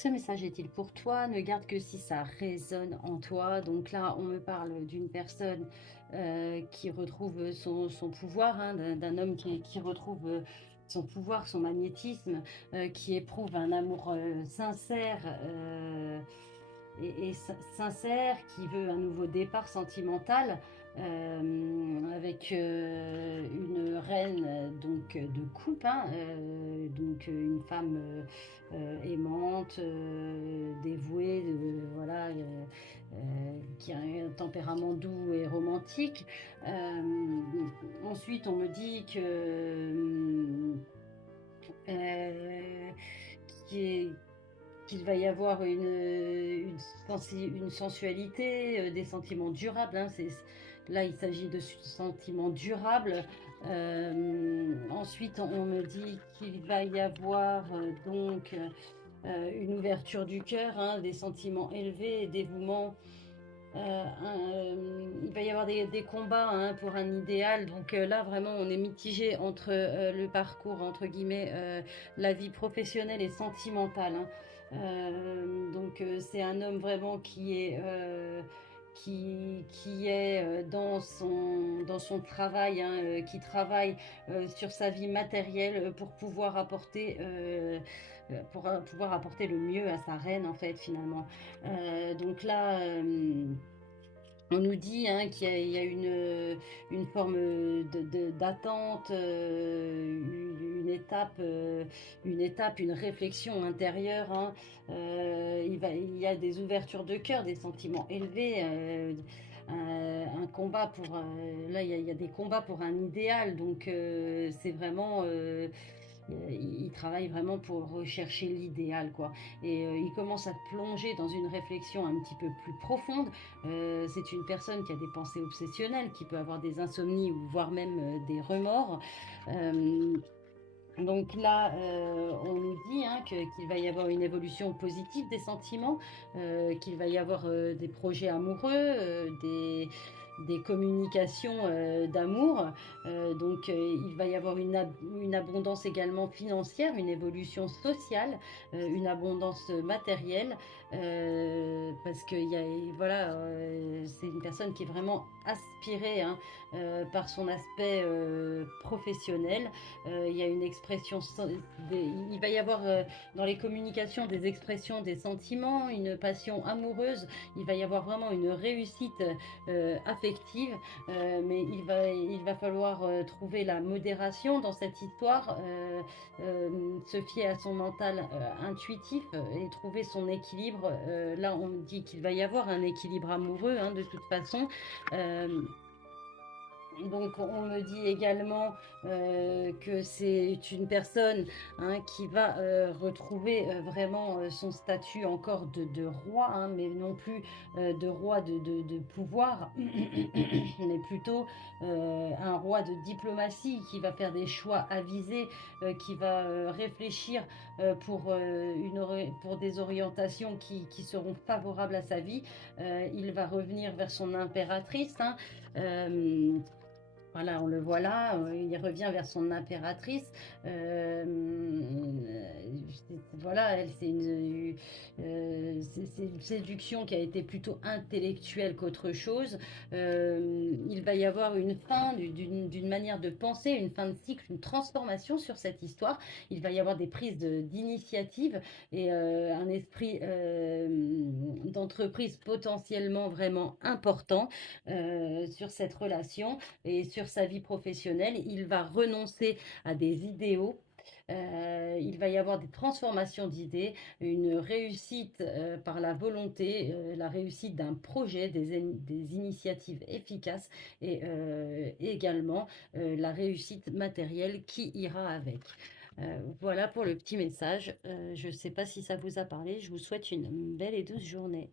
Ce message est-il pour toi? Ne garde que si ça résonne en toi. Donc là, on me parle d'une personne qui retrouve son pouvoir, hein, d'un homme qui retrouve son pouvoir, son magnétisme, qui éprouve un amour sincère et sincère, qui veut un nouveau départ sentimental avec une reine de coupe, hein, une femme aimante, dévouée, voilà, qui a un tempérament doux et romantique. Ensuite, on me dit que euh, qui est qu'il va y avoir une sensualité, des sentiments durables, hein, là, il s'agit de sentiments durables. Ensuite, on me dit qu'il va y avoir une ouverture du cœur, hein, des sentiments élevés, dévouement. Il va y avoir des combats, hein, pour un idéal. Donc là, vraiment, on est mitigé entre le parcours, entre guillemets, la vie professionnelle et sentimentale, hein. C'est un homme vraiment qui est dans son travail, hein, qui travaille sur sa vie matérielle pour pouvoir apporter le mieux à sa reine, en fait, finalement. Donc là, on nous dit, hein, il y a une forme d'attente, une étape, une réflexion intérieure, hein. Il y a des ouvertures de cœur, des sentiments élevés, un combat là, il y a des combats pour un idéal, donc c'est vraiment... il travaille vraiment pour rechercher l'idéal, quoi. Et il commence à plonger dans une réflexion un petit peu plus profonde. C'est une personne qui a des pensées obsessionnelles, qui peut avoir des insomnies ou voire même des remords. Euh, donc là, on nous dit, hein, qu'il va y avoir une évolution positive des sentiments, qu'il va y avoir des projets amoureux, des communications d'amour. Il va y avoir une abondance également financière, une évolution sociale, une abondance matérielle, parce que voilà, c'est une personne qui est vraiment aspirée, hein, par son aspect professionnel. Il y a une expression, il va y avoir dans les communications des expressions des sentiments, une passion amoureuse, il va y avoir vraiment une réussite affective, mais il va falloir trouver la modération dans cette histoire, se fier à son mental intuitif et trouver son équilibre. Là, on dit qu'il va y avoir un équilibre amoureux, hein, de toute façon. Euh, donc, on me dit également que c'est une personne, hein, qui va retrouver vraiment son statut encore de roi, hein, mais non plus de roi de pouvoir, mais plutôt un roi de diplomatie qui va faire des choix avisés, qui va réfléchir pour des orientations qui seront favorables à sa vie. Il va revenir vers son impératrice, hein. Euh, voilà, on le voit là, il revient vers son impératrice. Voilà, elle, c'est une séduction qui a été plutôt intellectuelle qu'autre chose. Il va y avoir une fin d'une manière de penser, une fin de cycle, une transformation sur cette histoire. Il va y avoir des prises d'initiative et un esprit d'entreprise potentiellement vraiment important sur cette relation et sur sa vie professionnelle. Il va renoncer à des idéaux. Il va y avoir des transformations d'idées, une réussite par la volonté, la réussite d'un projet, des initiatives efficaces et également la réussite matérielle qui ira avec. Voilà pour le petit message. Je ne sais pas si ça vous a parlé. Je vous souhaite une belle et douce journée.